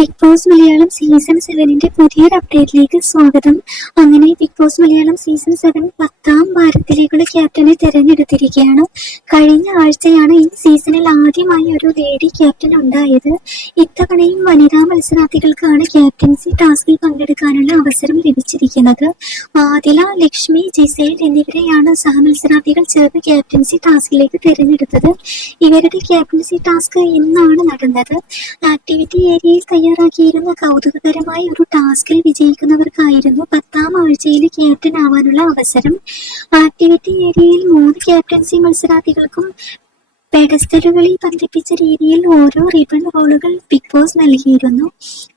Big Boss Malayalam season സെവനിന്റെ പുതിയൊരു അപ്ഡേറ്റിലേക്ക് സ്വാഗതം. അങ്ങനെ Bigg Boss Malayalam season seven പത്താം വാരത്തിലേക്കുള്ള ക്യാപ്റ്റനെ തിരഞ്ഞെടുത്തിരിക്കുകയാണ്. കഴിഞ്ഞ ആഴ്ചയാണ് ഈ സീസണിൽ ആദ്യമായി ഒരു ലേഡി ക്യാപ്റ്റൻ ഉണ്ടായത്. ഇത്തവണയും വനിതാ മത്സരാർത്ഥികൾക്കാണ് ക്യാപ്റ്റൻസി ടാസ്കിൽ പങ്കെടുക്കാനുള്ള അവസരം ലഭിച്ചിരിക്കുന്നത്. ആദില ലക്ഷ്മി ജിസേൽ എന്നിവരെയാണ് സഹമത്സരാർത്ഥികൾ ചേർന്ന് ക്യാപ്റ്റൻസി ടാസ്കിലേക്ക് തിരഞ്ഞെടുത്തത്. ഇവരുടെ ക്യാപ്റ്റൻസി ടാസ്ക് ഇന്നാണ് നടന്നത്. ആക്ടിവിറ്റി ഏരിയയിൽ തയ്യാറാക്കിയിരുന്ന കൗതുകകരമായ ഒരു ടാസ്കിൽ വിജയിക്കുന്നവർക്കായിരുന്നു പത്താം ആഴ്ചയിൽ ക്യാപ്റ്റൻ ആവാനുള്ള അവസരം. ആക്ടിവിറ്റി ഏരിയയിൽ മൂന്ന് ക്യാപ്റ്റൻസി മത്സരാർത്ഥികൾക്കും പെഡസ്റ്റലുകളിൽ ബന്ധിപ്പിച്ച രീതിയിൽ ഓരോ റിബൺ റോളുകൾ ബിഗ് ബോസ് നൽകിയിരുന്നു.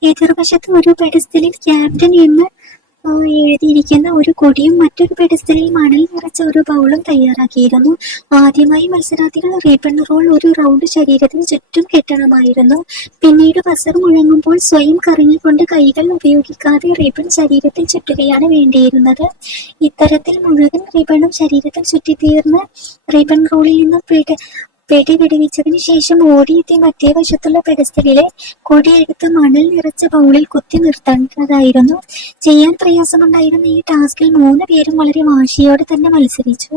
എതിർവശത്ത് ഒരു പെഡസ്റ്റലിൽ ക്യാപ്റ്റൻ എന്ന് എഴുതിയിരിക്കുന്ന ഒരു കൊടിയും മറ്റൊരു പെടിസ്ഥലിൽ മണൽ നിറച്ച ഒരു ബൗളും തയ്യാറാക്കിയിരുന്നു. ആദ്യമായി മത്സരാർത്ഥികൾ റിബൺ റോൾ ഒരു റൗണ്ട് ശരീരത്തിന് ചുറ്റും കെട്ടണമായിരുന്നു. പിന്നീട് ബസർ മുഴങ്ങുമ്പോൾ സ്വയം കറങ്ങിക്കൊണ്ട് കൈകൾ ഉപയോഗിക്കാതെ റിബൺ ശരീരത്തിൽ ചുറ്റുകയാണ് വേണ്ടിയിരുന്നത്. ഇത്തരത്തിൽ മുഴുവൻ റിബണും ശരീരത്തിൽ ചുറ്റിത്തീർന്ന് റിബൺ റോളിൽ നിന്നും വെടി വെടിവെച്ചതിന് ശേഷം ഓടിയെത്തി മറ്റേ വശത്തുള്ള പെടസ്ഥലിലെ കൊടിയെടുത്ത് മണൽ നിറച്ച ബൗളിൽ കുത്തി നിർത്തേണ്ടതായിരുന്നു ചെയ്യാൻ പ്രയാസമുണ്ടായിരുന്ന ഈ ടാസ്കിൽ മൂന്ന് പേരും വളരെ വാശിയോടെ തന്നെ മത്സരിച്ചു.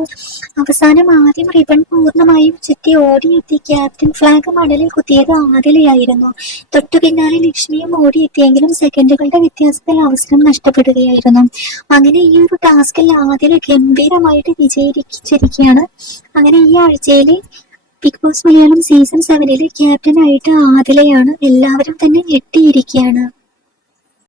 അവസാനം ആദ്യം റിബൺ പൂർണമായും ചുറ്റി ഓടിയെത്തി ക്യാപ്റ്റൻ ഫ്ലാഗ് മണലിൽ കുത്തിയത് ആദിലയായിരുന്നു. തൊട്ടു പിന്നാലെ ലക്ഷ്മിയും ഓടിയെത്തിയെങ്കിലും സെക്കൻഡുകളുടെ വ്യത്യാസത്തിൽ അവസരം നഷ്ടപ്പെടുകയായിരുന്നു. അങ്ങനെ ഈ ഒരു ടാസ്കിൽ ആദ്യം ഗംഭീരമായിട്ട് വിജയിച്ചിരിക്കുകയാണ്. അങ്ങനെ ഈ ആഴ്ചയിലെ ബിഗ് ബോസ് മലയാളം സീസൺ സെവനിലെ ക്യാപ്റ്റനായിട്ട് ആദിലയാണ് എല്ലാവരും തന്നെ ഞെട്ടിയിരിക്കുകയാണ്.